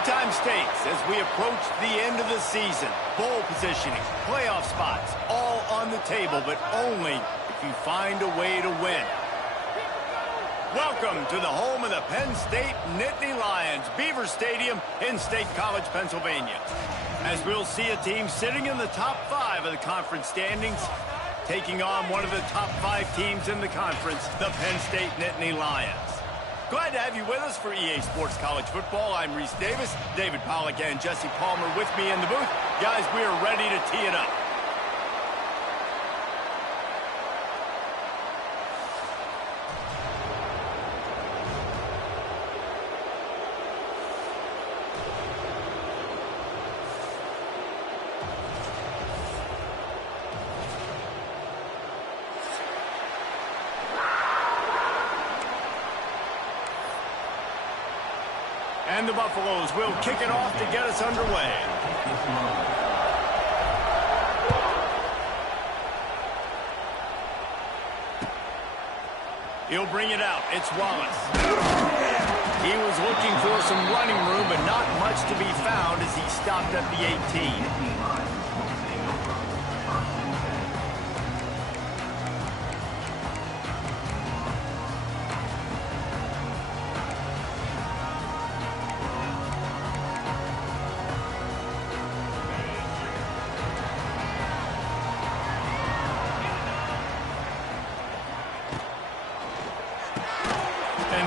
Big-time stakes as we approach the end of the season. Bowl positioning, playoff spots, all on the table, but only if you find a way to win. Welcome to the home of the Penn State Nittany Lions, Beaver Stadium in State College, Pennsylvania. As we'll see a team sitting in the top 5 of the conference standings, taking on one of the top 5 teams in the conference, the Penn State Nittany Lions. Glad to have you with us for EA Sports College Football. I'm Reese Davis, David Pollack and Jesse Palmer with me in the booth. Guys, we are ready to tee it up. And the Buffaloes will kick it off to get us underway. He'll bring it out. It's Wallace. He was looking for some running room, but not much to be found as he stopped at the 18.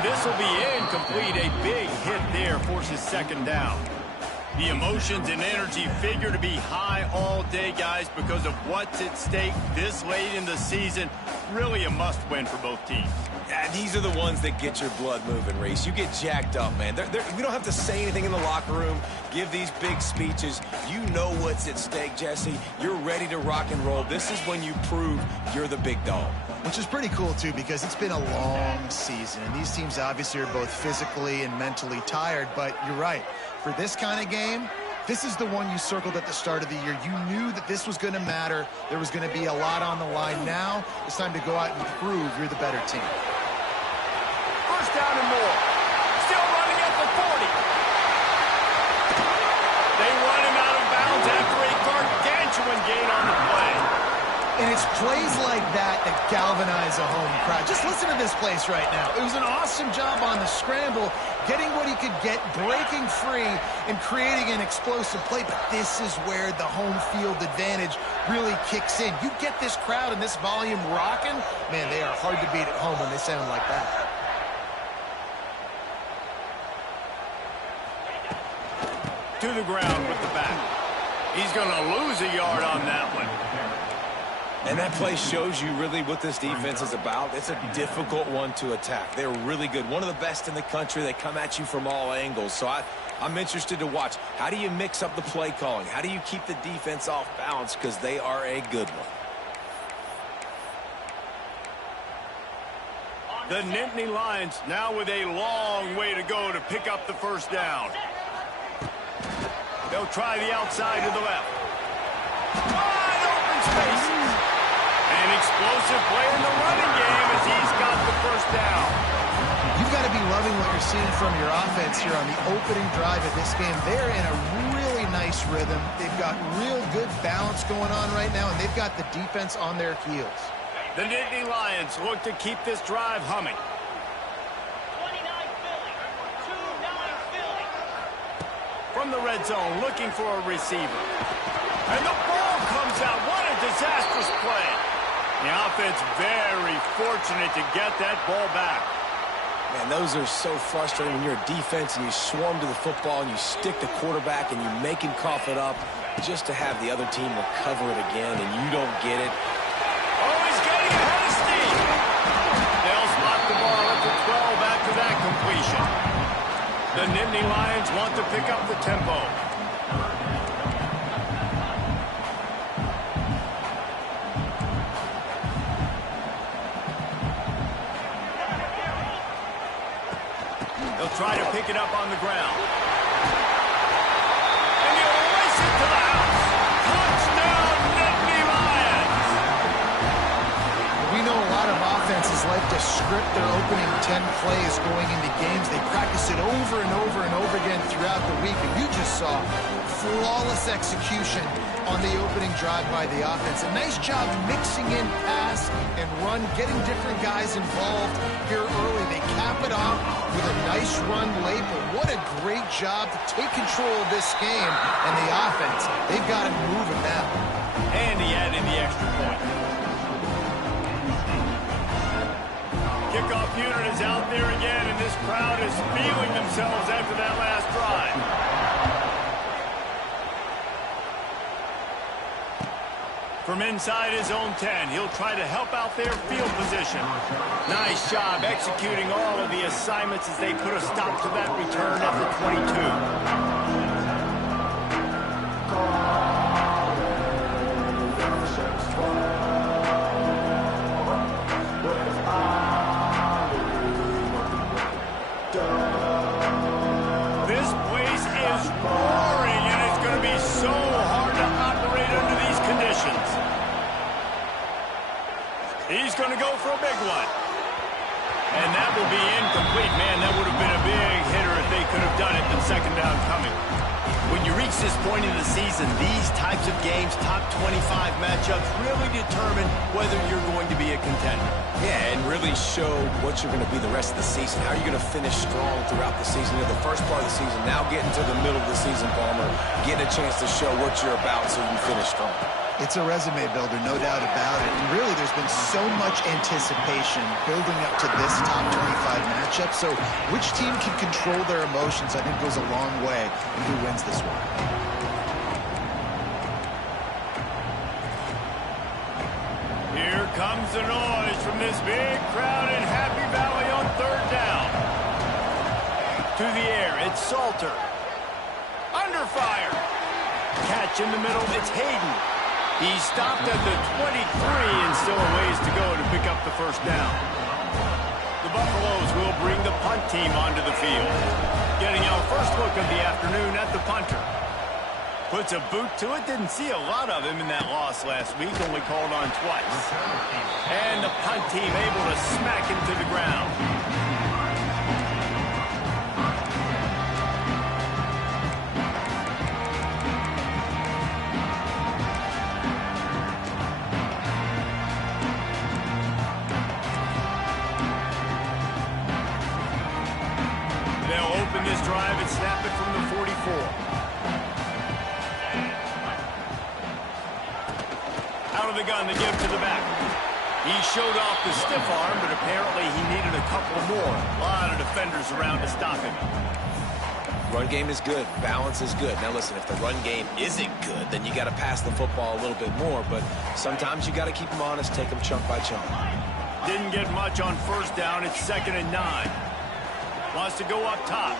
This will be incomplete. A big hit there forces second down. The emotions and energy figure to be high all day, guys, because of what's at stake this late in the season. Really a must-win for both teams. Yeah, these are the ones that get your blood moving, Reese. You get jacked up, man. We don't have to say anything in the locker room, give these big speeches. You know what's at stake, Jesse. You're ready to rock and roll. This is when you prove you're the big dog. Which is pretty cool, too, because it's been a long season. And these teams obviously are both physically and mentally tired. But you're right. For this kind of game, this is the one you circled at the start of the year. You knew that this was going to matter. There was going to be a lot on the line. Now it's time to go out and prove you're the better team. First down and more. Still running at the 40. They run him out of bounds after a gargantuan gain on the play. And it's plays like that that galvanize a home crowd. Just listen to this place right now. It was an awesome job on the scramble, getting what he could get, breaking free, and creating an explosive play. But this is where the home field advantage really kicks in. You get this crowd and this volume rocking, man, they are hard to beat at home when they sound like that. To the ground with the back. He's going to lose a yard on that one. And that play shows you really what this defense is about. It's a difficult one to attack. They're really good. One of the best in the country. They come at you from all angles. So I'm interested to watch. How do you mix up the play calling? How do you keep the defense off balance? Because they are a good one. The Nittany Lions now with a long way to go to pick up the first down. They'll try the outside to the left. Wide open spaces. An explosive play in the running game as he's got the first down. You've got to be loving what you're seeing from your offense here on the opening drive of this game. They're in a really nice rhythm. They've got real good balance going on right now, and they've got the defense on their heels. The Nittany Lions look to keep this drive humming. From the red zone, looking for a receiver. And the ball comes out. What a disastrous play. The offense very fortunate to get that ball back. Man, those are so frustrating when you're a defense and you swarm to the football and you stick the quarterback and you make him cough it up just to have the other team recover it again and you don't get it. Oh, he's getting ahead of steam. They'll spot the ball at the 12 after that completion. The Nittany Lions want to pick up the tempo. They'll try to pick it up on the ground. And he'll race it to the house. Touchdown, Nittany Lions! We know a lot of offenses like to script their opening 10 plays going into games. They practice it over and over and over again throughout the week, and you just saw flawless execution on the opening drive by the offense. A nice job mixing in pass and run, getting different guys involved here early. They cap it off with a nice run late, but what a great job to take control of this game. And the offense, they've got it moving now. And he added the extra point. Kickoff unit is out there again, and this crowd is feeling themselves after that last drive. From inside his own 10, he'll try to help out their field position. Nice job executing all of the assignments as they put a stop to that return at the 22. This place is roaring, and it's going to be so hard to operate under these conditions. He's going to go for a big one. And that will be incomplete. Man, that would have been a big hitter if they could have done it, and second down coming. When you reach this point in the season, these types of games, top 25 matchups, really determine whether you're going to be a contender. Yeah, and really show what you're going to be the rest of the season. How are you going to finish strong throughout the season? The first part of the season, now getting to the middle of the season, Palmer, getting a chance to show what you're about so you can finish strong. It's a resume builder, no doubt about it. And really, there's been so much anticipation building up to this top 25 matchup. So which team can control their emotions, I think, goes a long way in who wins this one. Here comes the noise from this big crowd in Happy Valley on third down. To the air, it's Salter. Under fire. Catch in the middle, it's Hayden. He stopped at the 23 and still a ways to go to pick up the first down. The Buffaloes will bring the punt team onto the field. Getting our first look of the afternoon at the punter. Puts a boot to it. Didn't see a lot of him in that loss last week. Only called on twice. And the punt team able to smack him to the ground. This drive and snap it from the 44. Out of the gun to give to the back. He showed off the stiff arm, but apparently he needed a couple more. A lot of defenders around to stop him. Run game is good. Balance is good. Now listen, if the run game isn't good, then you got to pass the football a little bit more. But sometimes you got to keep them honest, take them chunk by chunk. Didn't get much on first down. It's 2nd and 9. Wants to go up top.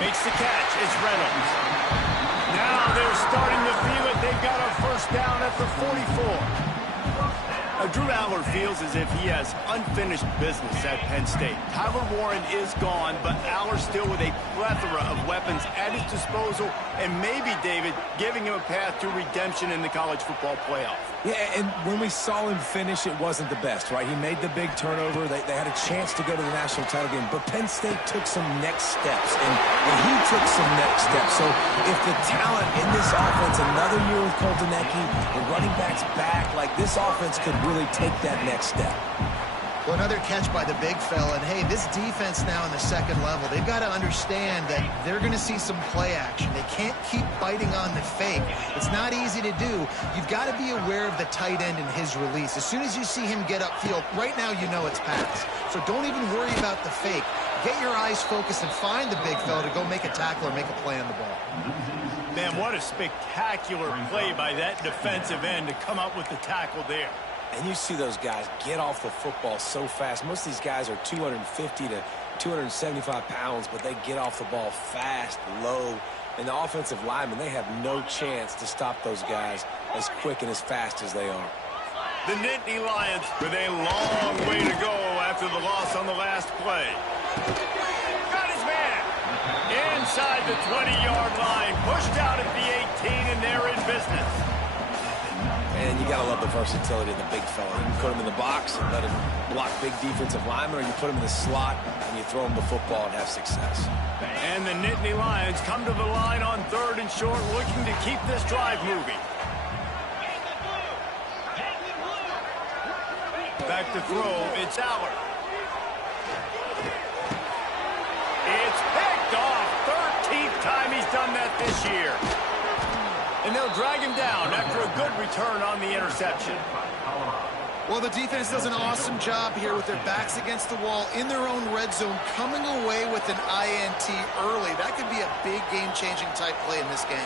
Makes the catch. It's Reynolds. Now they're starting to feel it. They've got a first down at the 44. Drew Aller feels as if he has unfinished business at Penn State. Tyler Warren is gone, but Aller still with a plethora of weapons at his disposal, and maybe, David, giving him a path to redemption in the college football playoff. Yeah, and when we saw him finish, it wasn't the best, right? He made the big turnover. They had a chance to go to the national title game, but Penn State took some next steps, and he took some next steps. So if the talent in this offense, another year with Colton Ecke, and running backs back, like this offense could really take that next step. Well, another catch by the big fella. And, hey, this defense now in the second level, they've got to understand that they're going to see some play action. They can't keep biting on the fake. It's not easy to do. You've got to be aware of the tight end and his release. As soon as you see him get upfield, right now you know it's pass. So don't even worry about the fake. Get your eyes focused and find the big fella to go make a tackle or make a play on the ball. Man, what a spectacular play by that defensive end to come up with the tackle there. And you see those guys get off the football so fast. Most of these guys are 250 to 275 pounds, but they get off the ball fast, low. And the offensive linemen, they have no chance to stop those guys as quick and as fast as they are. The Nittany Lions with a long way to go after the loss on the last play. Got his man. Inside the 20-yard line. Pushed out at the 18, and they're in business. And you got got to love the versatility of the big fella. You can put him in the box and let him block big defensive linemen, or you put him in the slot and you throw him the football and have success. And the Nittany Lions come to the line on 3rd and short, looking to keep this drive moving. Back to throw, it's Allard. It's picked off. 13th time he's done that this year. And they'll drag him down after a good return on the interception. Well, the defense does an awesome job here with their backs against the wall in their own red zone, coming away with an INT early. That could be a big game-changing type play in this game.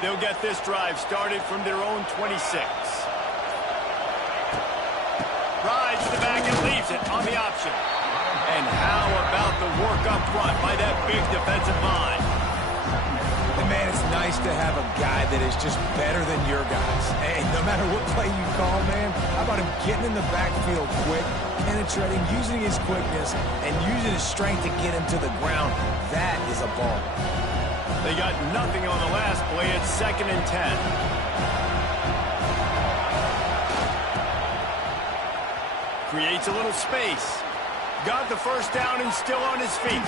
They'll get this drive started from their own 26. Rides the back and leaves it on the option. And how about the work up front by that big defensive line? And man, it's nice to have a guy that is just better than your guys. Hey, no matter what play you call, man, how about him getting in the backfield quick, penetrating, using his quickness, and using his strength to get him to the ground? That is a ball. They got nothing on the last play. It's 2nd and 10. Creates a little space. Got the first down and still on his feet.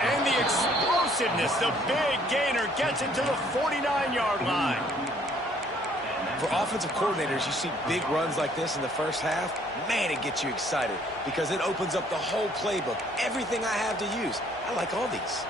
And the explosiveness, the big gainer gets it to the 49-yard line. For offensive coordinators, you see big runs like this in the first half, man, it gets you excited because it opens up the whole playbook, everything I have to use. I like all these.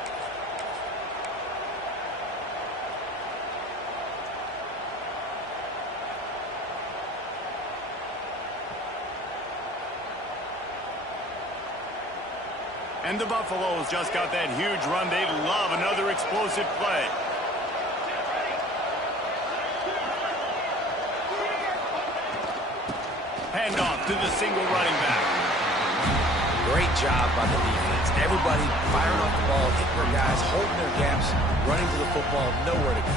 And the Buffaloes just got that huge run. They'd love another explosive play. Handoff to the single running back. Great job by the defense. Everybody firing off the ball, hitting their guys, holding their gaps, running to the football, nowhere to go.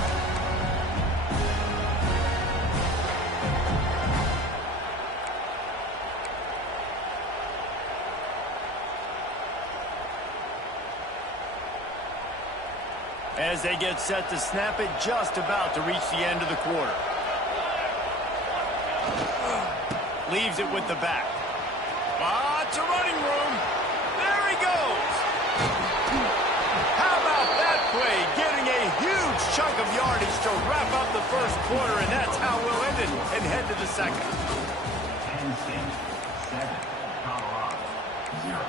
As they get set to snap it, just about to reach the end of the quarter. Leaves it with the back. Lots of running room. There he goes. How about that play? Getting a huge chunk of yardage to wrap up the first quarter, and that's how we'll end it and head to the second. Penn State, 7, Colorado, 0.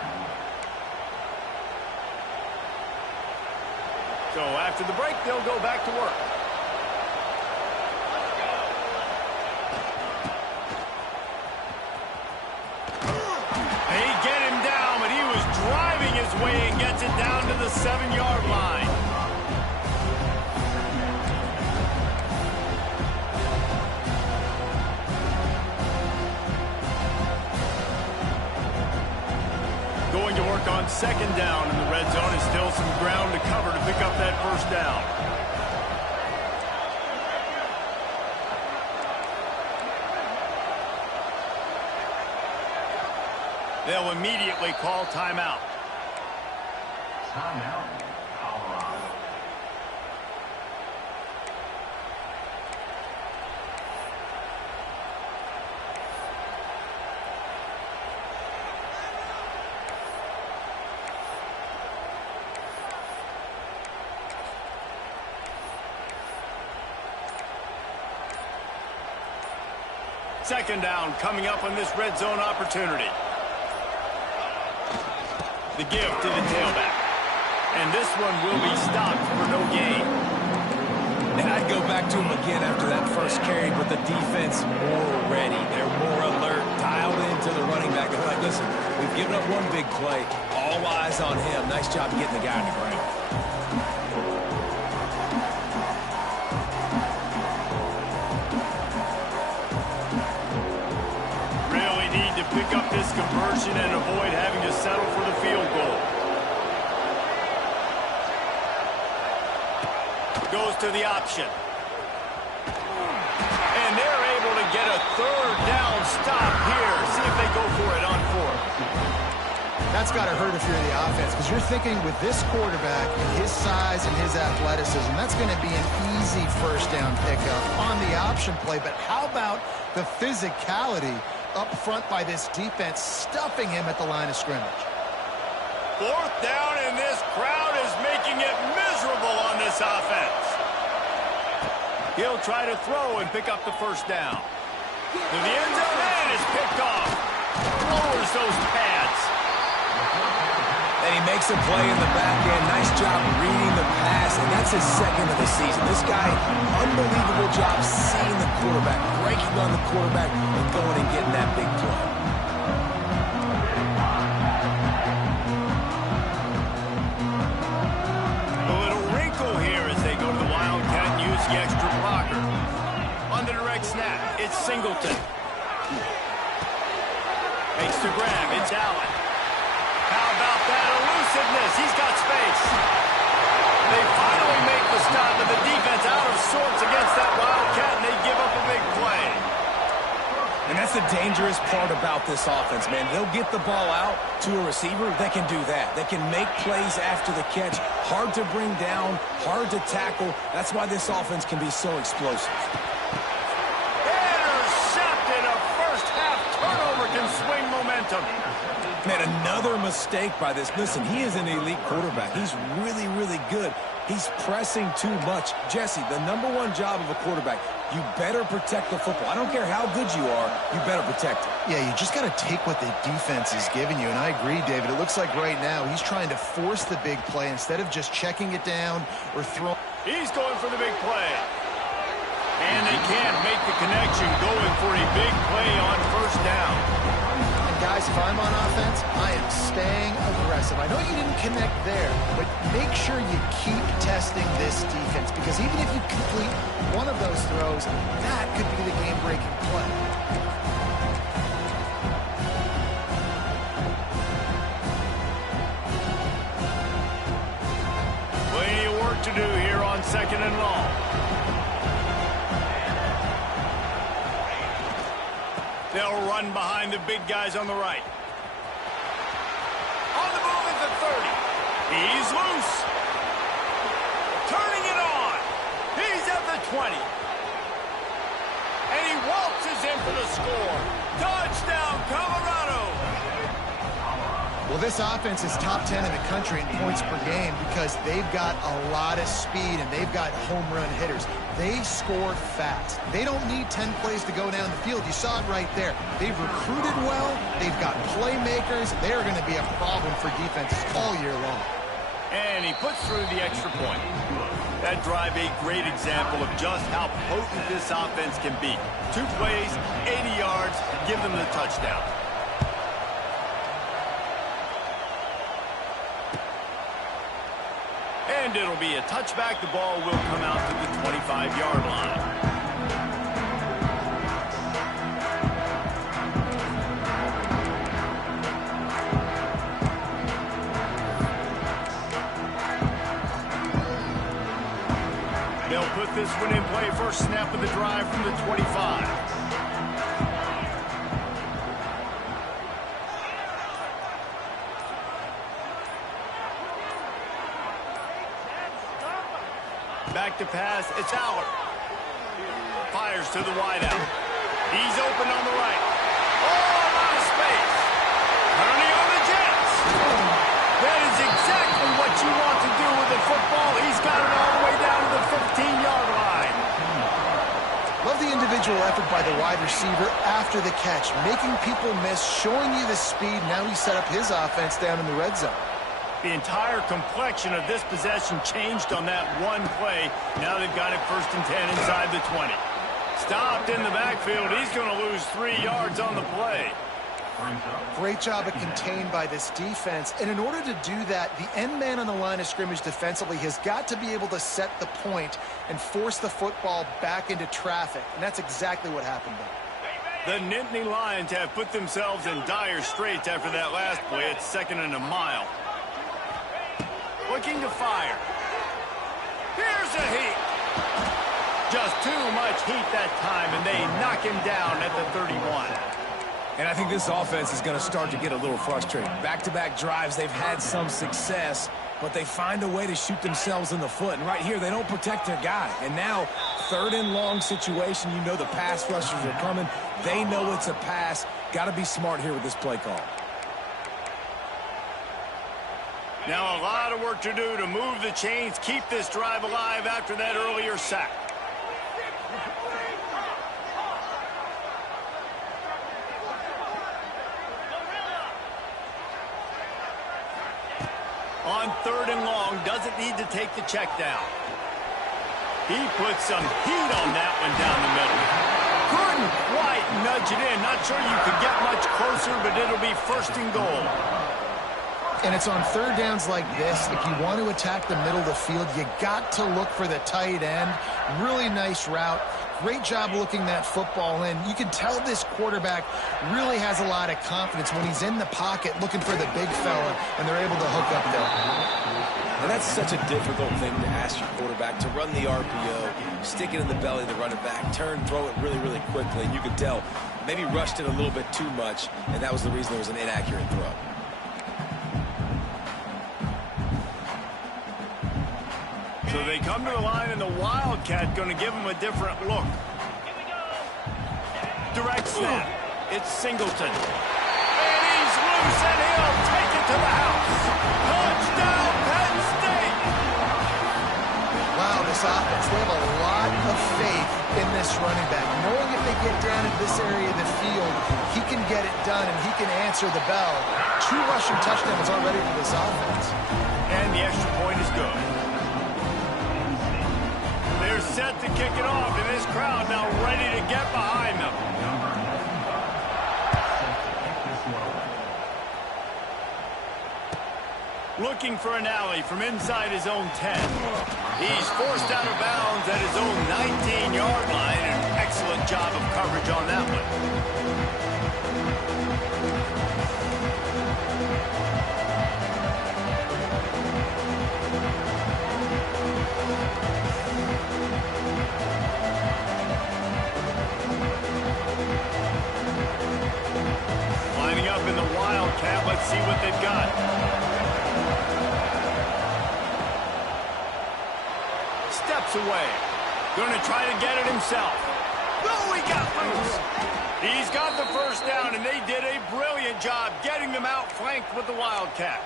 So after the break, they'll go back to work. They get him down, but he was driving his way and gets it down to the 7-yard line. Going to work on 2nd down in the red zone, and still some ground to cover to pick up that first down. They'll immediately call timeout. Timeout, Colorado. Second down coming up on this red zone opportunity. The give to the tailback. And this one will be stopped for no gain. And I'd go back to him again after that first carry, but the defense more ready. They're more alert, dialed into the running back. They're like, listen, we've given up one big play. All eyes on him. Nice job getting the guy on the ground. Pick up this conversion and avoid having to settle for the field goal. Goes to the option. And they're able to get a 3rd down stop here. See if they go for it on 4th. That's got to hurt if you're the offense, because you're thinking with this quarterback and his size and his athleticism, that's going to be an easy first down pickup on the option play. But how about the physicality up front by this defense, stuffing him at the line of scrimmage? Fourth down, and this crowd is making it miserable on this offense. He'll try to throw and pick up the first down. To the end zone, and it's picked off. Lowers those pads. And he makes a play in the back end. Nice job reading the pass, and that's his second of the season. This guy, unbelievable job seeing the quarterback, breaking on the quarterback, and going and getting that big play. A little wrinkle here as they go to the Wildcat and use the extra blocker. On the direct snap, it's Singleton. Makes the grab, it's Allen. How about that elusiveness? He's got space. They finally make the stop, and the defense out of sorts against that Wildcat, and they give up a big play. And that's the dangerous part about this offense, man. They'll get the ball out to a receiver. They can do that. They can make plays after the catch. Hard to bring down, hard to tackle. That's why this offense can be so explosive. Intercepted. A first-half turnover can swing momentum. Man, another mistake by this. Listen, he is an elite quarterback. He's really, really good. He's pressing too much. Jesse, the #1 job of a quarterback, you better protect the football. I don't care how good you are, you better protect it. Yeah, you just got to take what the defense is giving you, and I agree, David. It looks like right now he's trying to force the big play instead of just checking it down or throwing. He's going for the big play. And they can't make the connection, going for a big play on first down. Guys, if I'm on offense, I am staying aggressive. I know you didn't connect there, but make sure you keep testing this defense, because even if you complete one of those throws, that could be the game-breaking play. Plenty of work to do here on 2nd and long. They'll run behind the big guys on the right. On the move at the 30. He's loose. Turning it on. He's at the 20. And he waltzes in for the score. Touchdown, Colorado. Well, this offense is top 10 in the country in points per game because they've got a lot of speed and they've got home run hitters. They score fast. They don't need 10 plays to go down the field. You saw it right there. They've recruited well. They've got playmakers. They're going to be a problem for defenses all year long. And he puts through the extra point. That drive, a great example of just how potent this offense can be. 2 plays, 80 yards, give them the touchdown. And it'll be a touchback. The ball will come out to the 25-yard line. They'll put this one in play. First snap of the drive from the 25. Back to pass, it's Allen. Fires to the wideout. He's open on the right. Oh, a lot of space. Turning on the Jets. That is exactly what you want to do with the football. He's got it all the way down to the 15-yard line. Love the individual effort by the wide receiver after the catch, making people miss, showing you the speed. Now he set up his offense down in the red zone. The entire complexion of this possession changed on that one play. Now they've got it 1st and 10 inside the 20. Stopped in the backfield. He's going to lose 3 yards on the play. Great job of contained by this defense. And in order to do that, the end man on the line of scrimmage defensively has got to be able to set the point and force the football back into traffic. And that's exactly what happened there. The Nittany Lions have put themselves in dire straits after that last play. It's 2nd and a mile. Looking to fire. Here's a heat. Just too much heat that time, and they knock him down at the 31. And I think this offense is going to start to get a little frustrated. Back-to-back drives, they've had some success, but they find a way to shoot themselves in the foot. And right here, they don't protect their guy. And now, third and long situation, you know the pass rushers are coming. They know it's a pass. Got to be smart here with this play call. Now a lot of work to do to move the chains, keep this drive alive after that earlier sack. On third and long, doesn't need to take the check down. He puts some heat on that one down the middle. Couldn't quite nudge it in. Not sure you could get much closer, but it'll be first and goal. And it's on third downs like this. If you want to attack the middle of the field, you got to look for the tight end. Really nice route. Great job looking that football in. You can tell this quarterback really has a lot of confidence when he's in the pocket looking for the big fella, and they're able to hook up there. And that's such a difficult thing to ask your quarterback, to run the RPO, stick it in the belly of the running back, turn, throw it really, really quickly. And you could tell maybe rushed it a little bit too much, and that was the reason there was an inaccurate throw. So they come to the line, and the Wildcat going to give them a different look. Direct snap. It's Singleton. And he's loose, and he'll take it to the house. Touchdown, Penn State! Wow, this offense, they have a lot of faith in this running back. Knowing if they get down in this area of the field, he can get it done, and he can answer the bell. 2 rushing touchdowns already for this offense. And the extra point is good. They're set to kick it off, and this crowd now ready to get behind them. Looking for an alley from inside his own 10. He's forced out of bounds at his own 19-yard line. An excellent job of coverage on that one. In the Wildcat, let's see what they've got. Steps away. Going to try to get it himself. No, he got loose. He's got the first down, and they did a brilliant job getting them out flanked with the Wildcat.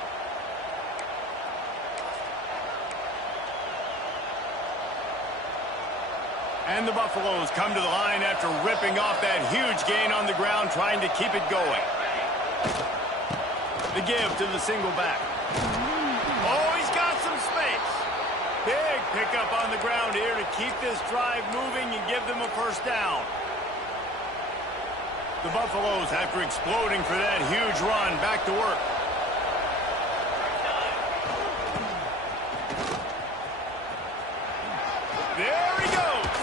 And the Buffaloes come to the line after ripping off that huge gain on the ground, trying to keep it going. The give to the single back. Oh, he's got some space. Big pickup on the ground here to keep this drive moving and give them a first down. The Buffaloes, after exploding for that huge run, back to work. There he goes.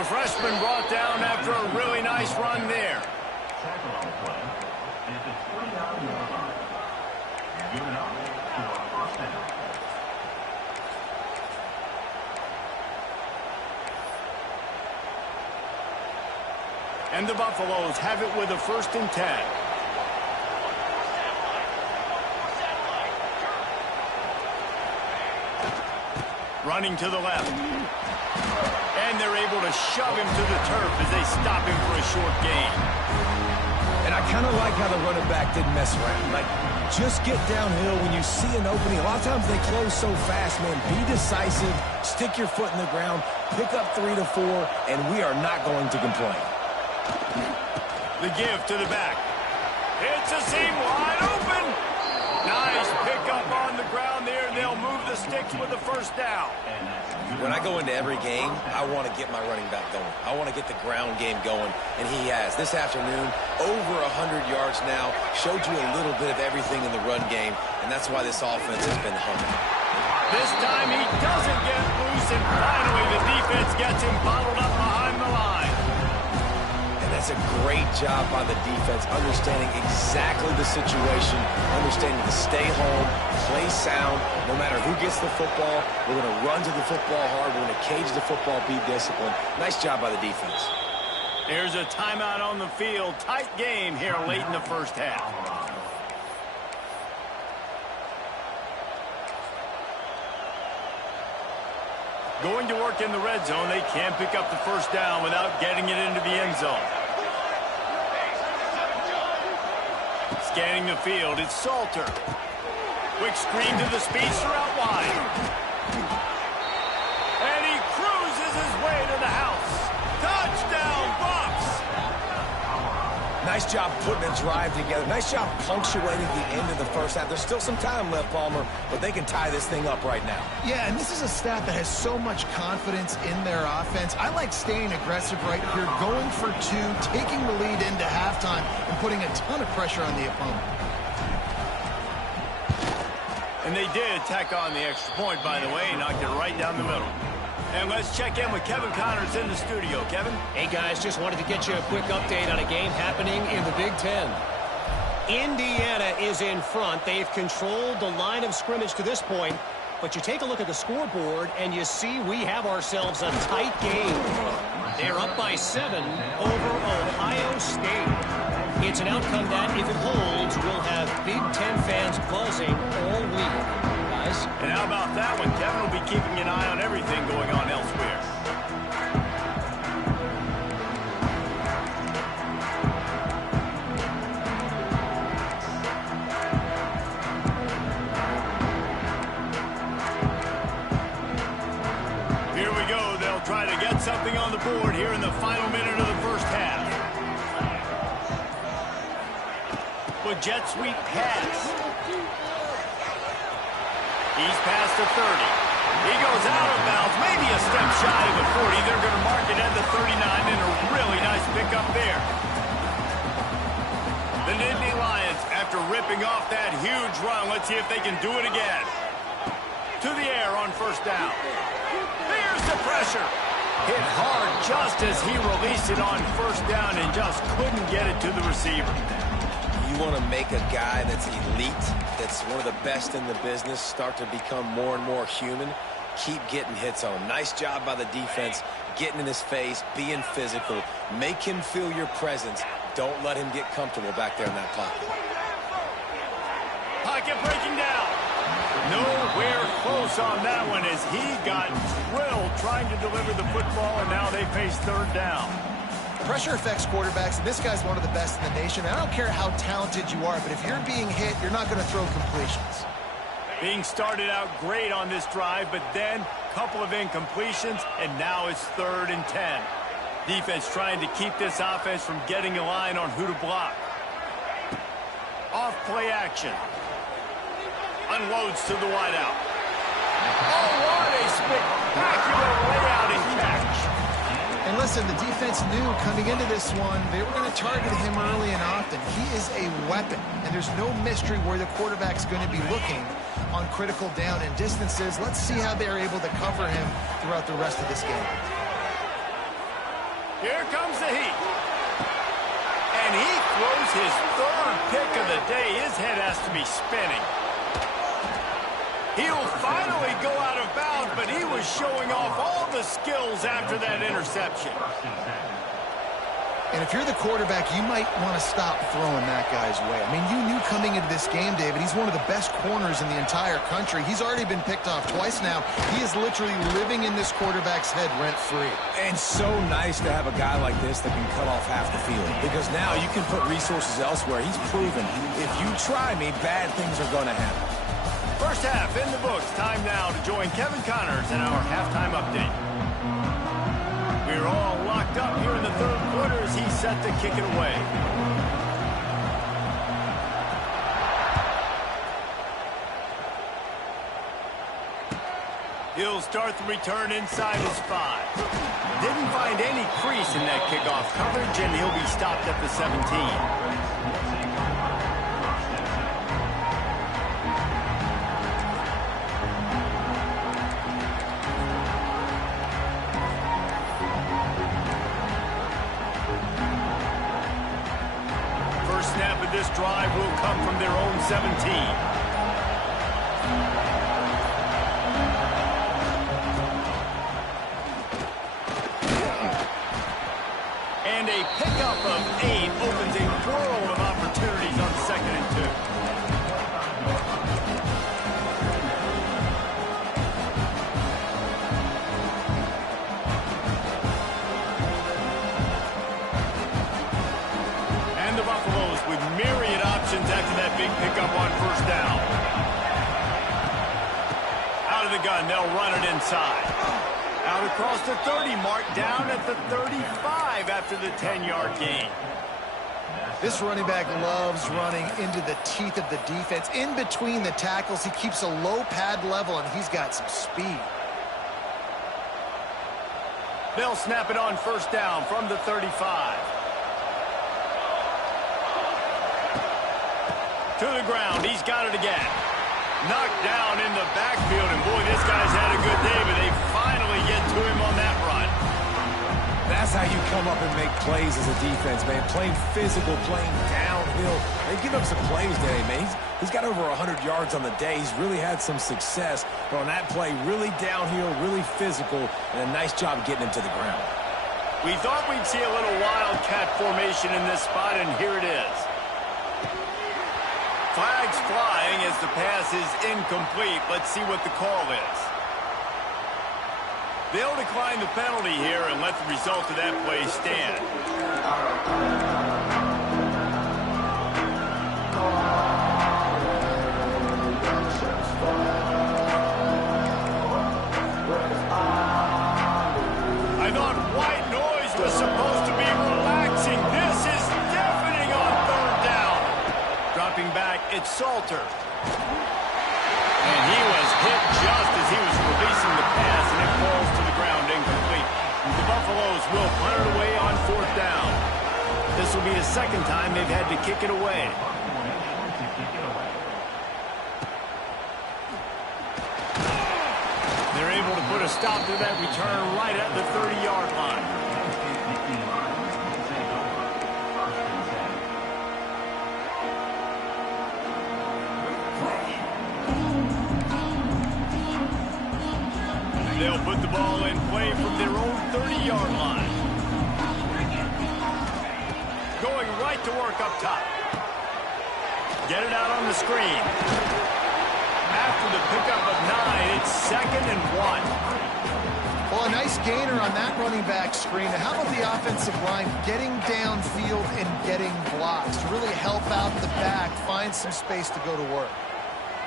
The freshman brought down after a really nice run there. And the Buffaloes have it with a 1st and 10. Running to the left. And they're able to shove him to the turf as they stop him for a short gain. And I kind of like how the running back didn't mess around. Like, just get downhill when you see an opening. A lot of times they close so fast, man. Be decisive, stick your foot in the ground, pick up 3 to 4, and we are not going to complain. The give to the back. It's a seam wide open. Nice pickup on the ground there. They'll move the sticks with the first down. When I go into every game, I want to get my running back going. I want to get the ground game going, and he has. This afternoon, over 100 yards now, showed you a little bit of everything in the run game, and that's why this offense has been humming. This time he doesn't get loose, and finally the defense gets him bottled up behind the line. And that's a great job by the defense, understanding exactly the situation, understanding to stay home, play sound. No matter who gets the football, we're going to run to the football hard. We're going to cage the football, be disciplined. Nice job by the defense. There's a timeout on the field. Tight game here late in the first half. Going to work in the red zone. They can pick up the first down without getting it into the end zone. Scanning the field, it's Salter. Quick screen to the speedster out wide. And he cruises his way to the house. Touchdown, Bucs! Nice job putting a drive together. Nice job punctuating the end of the first half. There's still some time left, Palmer, but they can tie this thing up right now. Yeah, and this is a staff that has so much confidence in their offense. I like staying aggressive right here, going for two, taking the lead into halftime, and putting a ton of pressure on the opponent. And they did tack on the extra point, by the way, knocked it right down the middle. And let's check in with Kevin Connors in the studio. Kevin? Hey, guys, just wanted to get you a quick update on a game happening in the Big Ten. Indiana is in front. They've controlled the line of scrimmage to this point, but you take a look at the scoreboard, and you see we have ourselves a tight game. They're up by 7 over Ohio State. It's an outcome that, if it holds, will have Big Ten fans buzzing all week. Guys? And how about that one? Kevin will be keeping an eye on everything going on elsewhere. Here we go. They'll try to get something on the board here in the final minute of the first half. With jet sweep pass. He's past the 30. He goes out of bounds, maybe a step shy of the 40. They're going to mark it at the 39, and a really nice pickup there. The Nittany Lions, after ripping off that huge run, let's see if they can do it again. To the air on first down. Here's the pressure. Hit hard just as he released it on first down and just couldn't get it to the receiver. You want to make a guy that's elite, that's one of the best in the business, start to become more and more human, keep getting hits on him. Nice job by the defense, getting in his face, being physical. Make him feel your presence. Don't let him get comfortable back there in that pocket. Pocket breaking down. Nowhere close on that one as he got drilled trying to deliver the football, and now they face third down. Pressure affects quarterbacks, and this guy's one of the best in the nation. I don't care how talented you are, but if you're being hit, you're not going to throw completions. Being started out great on this drive, but then a couple of incompletions, and now it's 3rd and 10. Defense trying to keep this offense from getting a line on who to block. Off play action. Unloads to the wideout. Oh, what a spectacular layout and catch. And listen, the defense knew coming into this one, they were going to target him early and often. He is a weapon, and there's no mystery where the quarterback's going to be looking on critical down and distances. Let's see how they're able to cover him throughout the rest of this game. Here comes the heat. And he throws his 3rd pick of the day. His head has to be spinning. He'll finally go out of bounds, but he was showing off all the skills after that interception. And if you're the quarterback, you might want to stop throwing that guy's way. I mean, you knew coming into this game, David, he's one of the best corners in the entire country. He's already been picked off twice now. He is literally living in this quarterback's head rent-free. And so nice to have a guy like this that can cut off half the field, because now you can put resources elsewhere. He's proven if you try me, bad things are going to happen. First half in the books. Time now to join Kevin Connors in our halftime update. We're all locked up here in the 3rd quarter as he's set to kick it away. He'll start the return inside his 5. Didn't find any crease in that kickoff coverage, and he'll be stopped at the 17. Snap of this drive will come from their own 17. And a a pickup of 8 opens a world of opportunities on 2nd and 2. And the Buffaloes with myriad options after that big pickup on 1st down. Out of the gun, they'll run it inside. Out across the 30 mark, down at the 35 after the 10-yard gain. This running back loves running into the teeth of the defense. In between the tackles, he keeps a low pad level, and he's got some speed. They'll snap it on 1st down from the 35. To the ground, he's got it again. Knocked down in the backfield, and boy, this guy's had a good day, but they finally get to him on that run. That's how you come up and make plays as a defense, man. Playing physical, playing downhill. They give up some plays today, man. He's got over 100 yards on the day. He's really had some success. But on that play, really downhill, really physical, and a nice job getting him to the ground. We thought we'd see a little wildcat formation in this spot, and here it is. Flags flying as the pass is incomplete. Let's see what the call is. They'll decline the penalty here and let the result of that play stand. I thought white noise was supposed to be relaxing. This is deafening on 3rd down. Dropping back, it's Salter. And he was hit just as he was releasing the pass, and it falls to the ground incomplete. The Buffaloes will punt it away on 4th down. This will be the 2nd time they've had to kick it away. They're able to put a stop to that return right at the 30-yard line. They'll put the ball in play from their own 30-yard line. Going right to work up top. Get it out on the screen. After the pickup of 9, it's 2nd and 1. Well, a nice gainer on that running back screen. How about the offensive line getting downfield and getting blocks to really help out the back, find some space to go to work?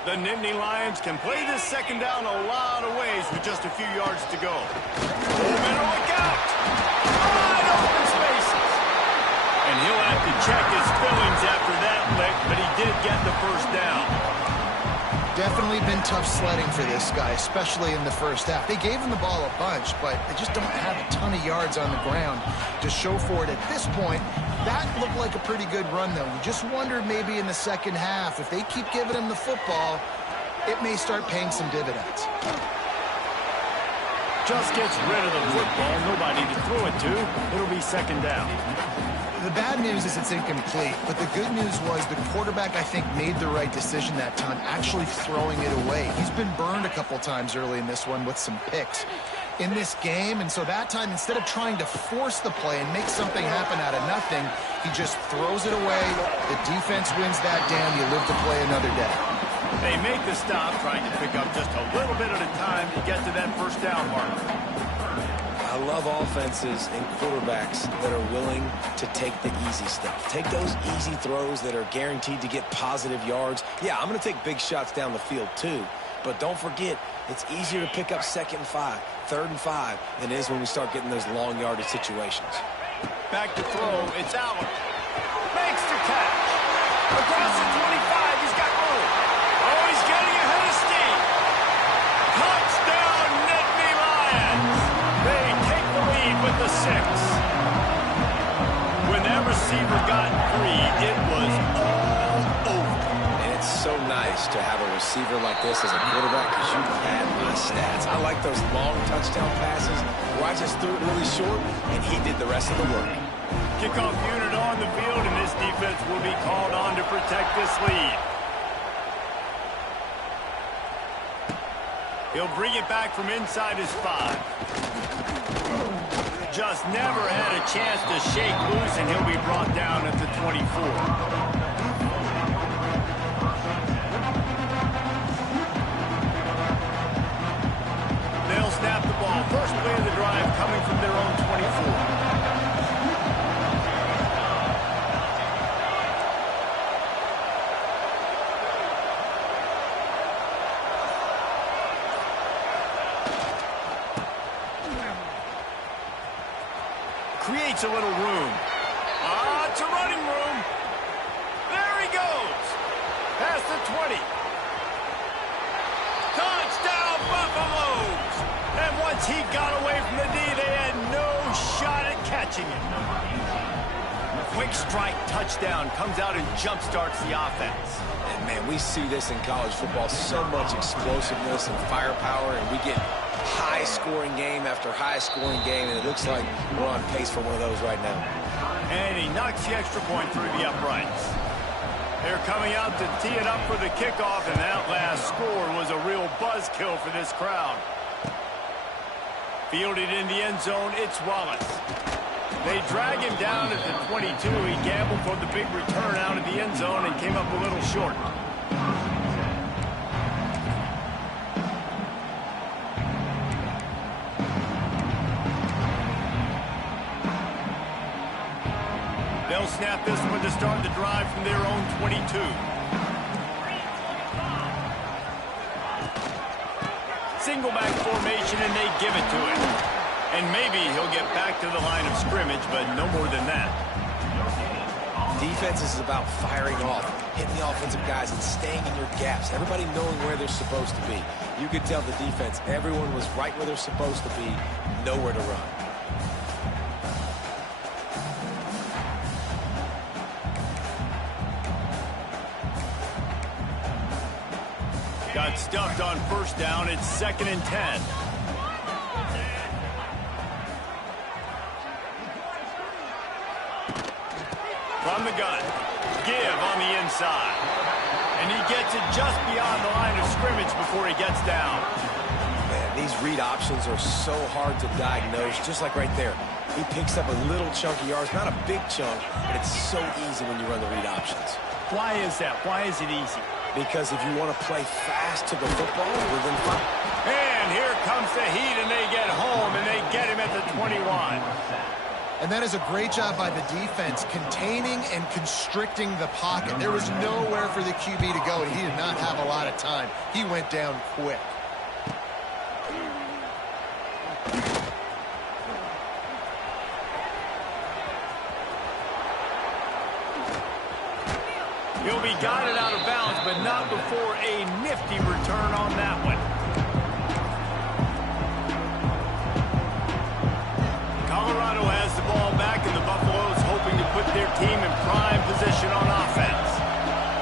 The Nittany Lions can play this 2nd down a lot of ways with just a few yards to go. And look out! Wide open spaces. And he'll have to check his fillings after that lick, but he did get the 1st down. Definitely been tough sledding for this guy, especially in the 1st half. They gave him the ball a bunch, but they just don't have a ton of yards on the ground to show for it at this point. That looked like a pretty good run, though. You just wondered maybe in the 2nd half, if they keep giving him the football, it may start paying some dividends. Just gets rid of the football, nobody to throw it to. It'll be 2nd down. The bad news is it's incomplete, but the good news was the quarterback, I think, made the right decision that time, actually throwing it away. He's been burned a couple times early in this one with some picks in this game, and so that time, instead of trying to force the play and make something happen out of nothing, he just throws it away. The defense wins that down. You live to play another day. They make the stop, trying to pick up just a little bit at a time to get to that 1st down mark. I love offenses and quarterbacks that are willing to take the easy stuff. Take those easy throws that are guaranteed to get positive yards. Yeah, I'm going to take big shots down the field too. But don't forget, it's easier to pick up 2nd and 5, 3rd and 5 than it is when we start getting those long yardage situations. Back to throw, it's Allen. Makes the catch. Across the 25, he's got room. Oh, he's getting ahead of steam. Touchdown, Nittany Lions. They take the lead with the 6. When that receiver got 3, it was all over. And it's so nice to have a receiver like this as a quarterback because you had my stats. I like those long touchdown passes where I just threw it really short and he did the rest of the work. Kickoff unit on the field, and this defense will be called on to protect this lead. He'll bring it back from inside his 5. just never had a chance to shake loose, and he'll be brought down at the 24. They'll snap the ball. First play of the drive coming from their own 24. Creates a little room. It's a running room. There he goes. Past the 20. Touchdown, Buffaloes! And once he got away from the D, they had no shot at catching him. Quick strike touchdown comes out and jump-starts the offense. And, man, we see this in college football, so much explosiveness and firepower, and we get high-scoring game after high-scoring game, and it looks like we're on pace for one of those right now. And he knocks the extra point through the uprights. They're coming out to tee it up for the kickoff, and that last score was a real buzzkill for this crowd. Fielded in the end zone, it's Wallace. They drag him down at the 22. He gambled for the big return out of the end zone and came up a little short. They'll snap this one to start the drive from their own 22. Single back formation, and they give it to him. And maybe he'll get back to the line of scrimmage, but no more than that. Defense is about firing off, hitting the offensive guys, and staying in your gaps. Everybody knowing where they're supposed to be. You could tell the defense, everyone was right where they're supposed to be, nowhere to run. Got stuffed on first down. It's 2nd and 10. From the gun. Give on the inside. And he gets it just beyond the line of scrimmage before he gets down. Man, these read options are so hard to diagnose, just like right there. He picks up a little chunk of yards, not a big chunk, but it's so easy when you run the read options. Why is that? Why is it easy? Because if you want to play fast to the football, well, then fine. And here comes the heat, and they get home, and they get him at the 21. And that is a great job by the defense, containing and constricting the pocket. There was nowhere for the QB to go, and he did not have a lot of time. He went down quick. He'll be guided out of bounds, but not before a nifty return on that one. Colorado has the ball back, and the Buffaloes hoping to put their team in prime position on offense.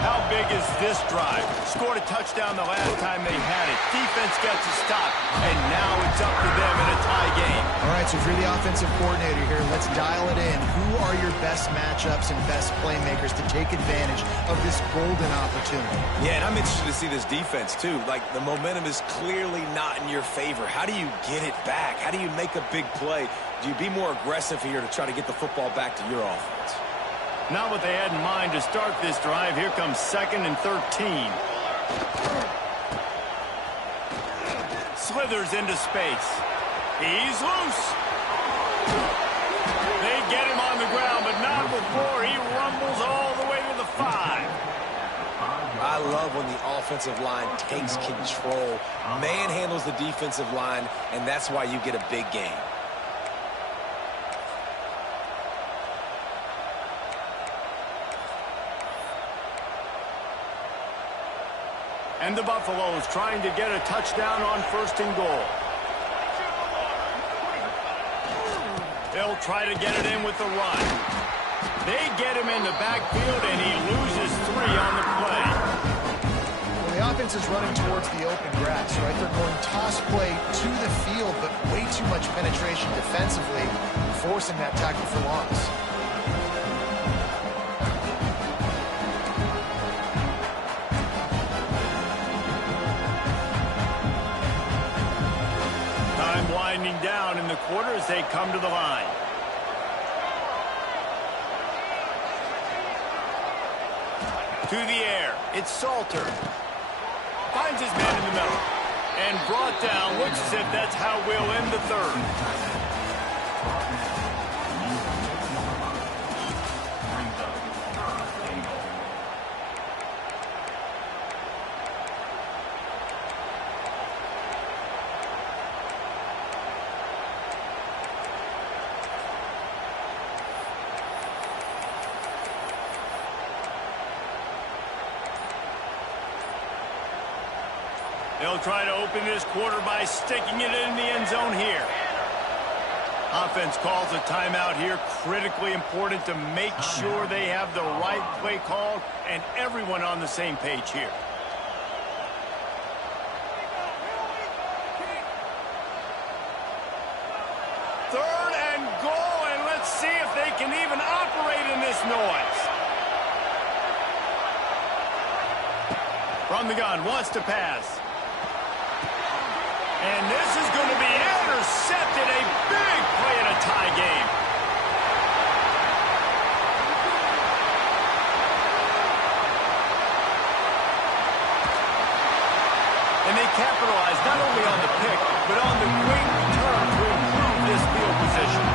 How big is this drive? Scored a touchdown the last time they had it. Defense gets a stop, and now it's up to them in a tie game. All right, so if you're the offensive coordinator here, let's dial it in. Who are your best matchups and best playmakers to take advantage of this golden opportunity? Yeah, and I'm interested to see this defense, too. Like, the momentum is clearly not in your favor. How do you get it back? How do you make a big play? Do you be more aggressive here to try to get the football back to your offense? Not what they had in mind to start this drive. Here comes 2nd and 13. Slithers into space. He's loose. They get him on the ground, but not before he rumbles all the way to the 5. I love when the offensive line takes control, manhandles the defensive line, and that's why you get a big game. And the Buffaloes trying to get a touchdown on 1st and goal. They'll try to get it in with the run. They get him in the backfield, and he loses 3 on the play. Well, the offense is running towards the open grass, right? They're going toss play to the field, but way too much penetration defensively, forcing that tackle for loss. Winding down, and in the quarter as they come to the line. To the air. It's Salter. Finds his man in the middle. And brought down. Looks as if that's how we'll end the third. They'll try to open this quarter by sticking it in the end zone here. Offense calls a timeout here. Critically important to make sure they have the right play called and everyone on the same page here. Third and goal, and let's see if they can even operate in this noise. From the gun, wants to pass. And this is going to be intercepted. A big play in a tie game. And they capitalize not only on the pick, but on the great return to improve this field position.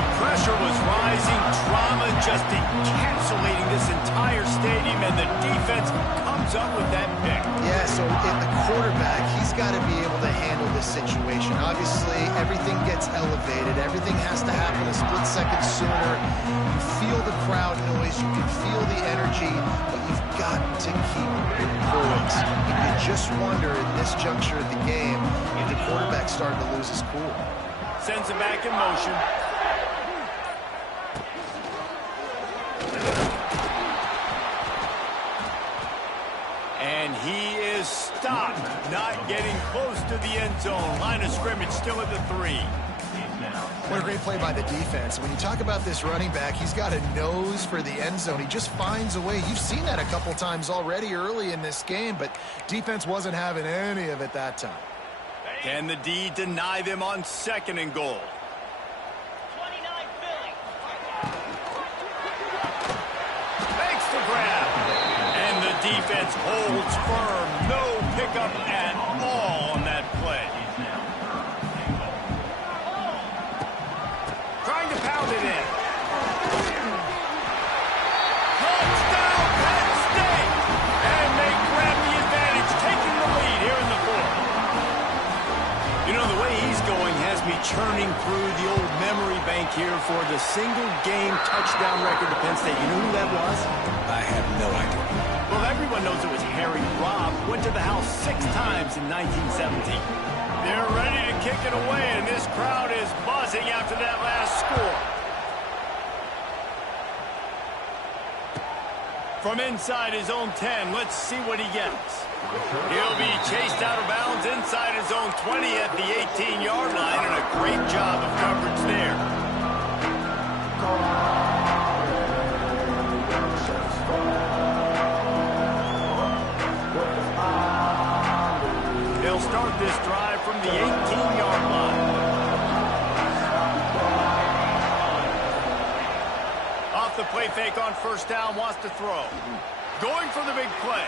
The pressure was rising, drama just encapsulating this entire stadium, and the defense comes up with that pick. Yeah, so in the quarterback, he's got to be able to handle this situation. Obviously, everything gets elevated. Everything has to happen a split second sooner. You feel the crowd noise. You can feel the energy, but you've got to keep your poise. And you just wonder at this juncture of the game if the quarterback's starting to lose his cool. Sends it back in motion. And he is stopped, not getting close to the end zone. Line of scrimmage still at the 3. What a great play by the defense. When you talk about this running back, he's got a nose for the end zone. He just finds a way. You've seen that a couple times already early in this game, but defense wasn't having any of it that time. Can the D deny them on 2nd and goal? Makes the grab. And the defense holds firm. No pickup at all on that play. Trying to pound it in. Touchdown, Penn State! And they grab the advantage, taking the lead here in the 4th. You know, the way he's going has me churning through the old memory bank here for the single-game touchdown record to Penn State. You know who that was? I have no idea. Well, everyone knows it was Harry Robb. Went to the house 6 times in 1917. They're ready to kick it away, and this crowd is buzzing after that last score. From inside his own 10, let's see what he gets. He'll be chased out of bounds inside his own 20 at the 18-yard line, and a great job of coverage there. They'll start this drive from the 18-yard line. Off the play fake on 1st down, wants to throw. Going for the big play.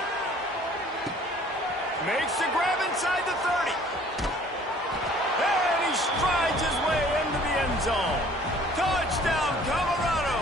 Makes the grab inside the 30. And he strides his way into the end zone. Touchdown, Colorado.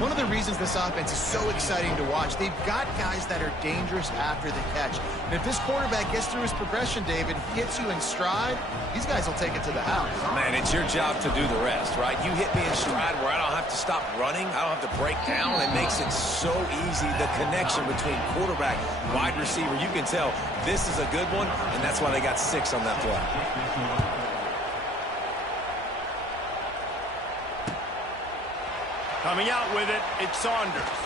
One of the reasons this offense is so exciting to watch, they've got guys that are dangerous after the catch. And if this quarterback gets through his progression, David, hits you in stride, these guys will take it to the house. Man, it's your job to do the rest, right? You hit me in stride where I don't have to stop running. I don't have to break down. It makes it so easy. The connection between quarterback, wide receiver, you can tell this is a good one, and that's why they got 6 on that play. Coming out with it, it's Saunders.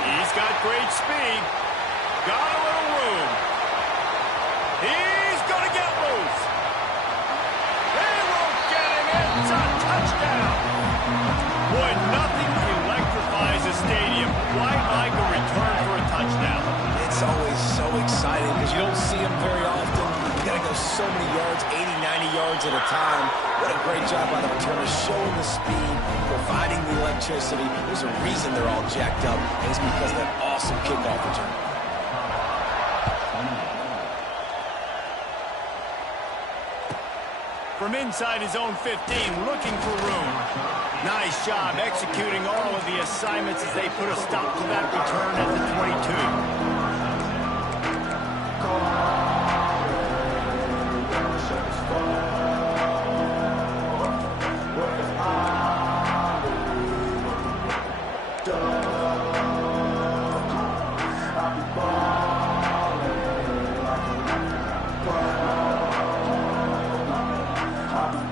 He's got great speed. Got a little room. He's going to get loose. They won't get him. It's a touchdown. Boy, nothing electrifies a stadium quite like a return for a touchdown. It's always so exciting because you don't see them very often. You got to go so many yards, 80, 90 yards at a time. What a great job by the returner, showing the speed, providing the electricity. There's a reason they're all jacked up, and it's because of that awesome kickoff return. From inside his own 15, looking for room. Nice job executing all of the assignments as they put a stop to that return at the 22.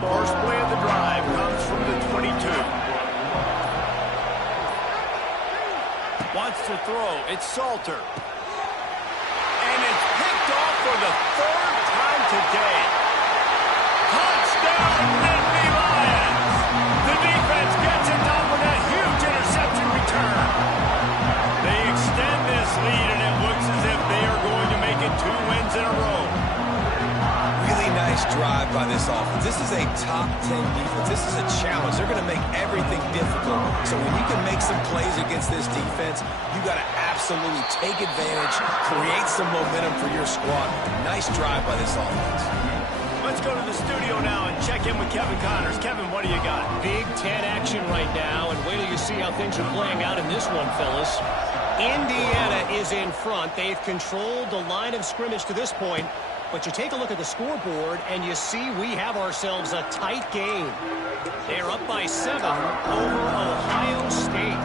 First play of the drive comes from the 22. Wants to throw. It's Salter. And it's picked off for the third time today. Touchdown, Nittany Lions! The defense gets it done with a huge interception return. They extend this lead, and it looks as if they are going to make it 2 wins in a row. Really nice drive by this offense. This is a top 10 defense. This is a challenge. They're going to make everything difficult. So when you can make some plays against this defense, you got to absolutely take advantage, create some momentum for your squad. Nice drive by this offense. Let's go to the studio now and check in with Kevin Connors. Kevin, what do you got? Big Ten action right now, and wait till you see how things are playing out in this one, fellas. Indiana is in front. They've controlled the line of scrimmage to this point. But you take a look at the scoreboard, and you see we have ourselves a tight game. They're up by 7 over Ohio State.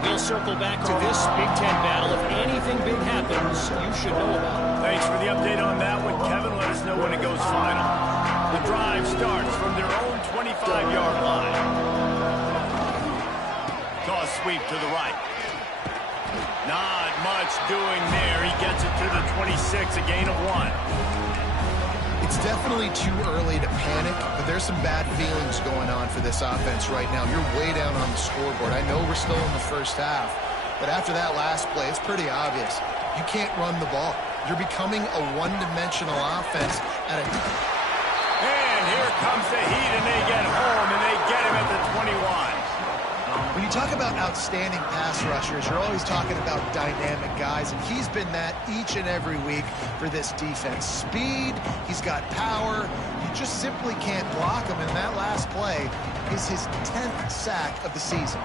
We'll circle back to this Big Ten battle. If anything big happens, you should know about it. Thanks for the update on that one, Kevin. Let us know when it goes final. The drive starts from their own 25-yard line. Toss sweep to the right. Not much doing there. He gets it to the 26, a gain of 1. It's definitely too early to panic, but there's some bad feelings going on for this offense right now. You're way down on the scoreboard. I know we're still in the first half, but after that last play, it's pretty obvious. You can't run the ball. You're becoming a one-dimensional offense at a... And here comes the heat, and they get home, and they get him at the 21. When you talk about outstanding pass rushers, you're always talking about dynamic guys, and he's been that each and every week for this defense. Speed, he's got power. You just simply can't block him, and that last play is his 10th sack of the season.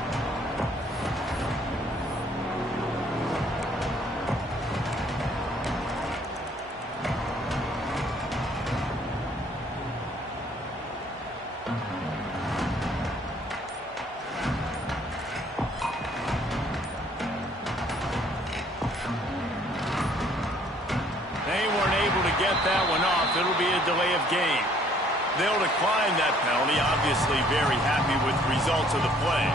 Get that one off. It'll be a delay of game. They'll decline that penalty, obviously very happy with the results of the play.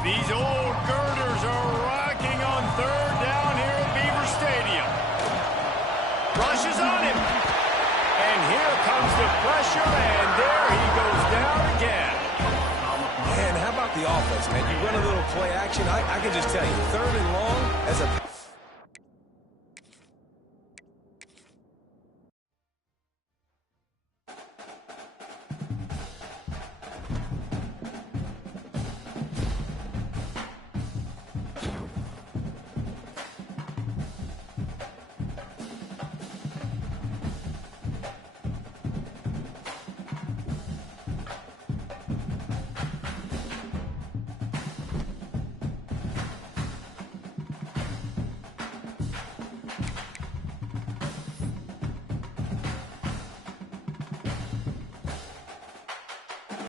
These old girders are rocking on third down here at Beaver Stadium. Rushes on him. And here comes the pressure, and there he goes down again. Man, how about the offense, man? You run a little play action. I can just tell you, 3rd and long, as a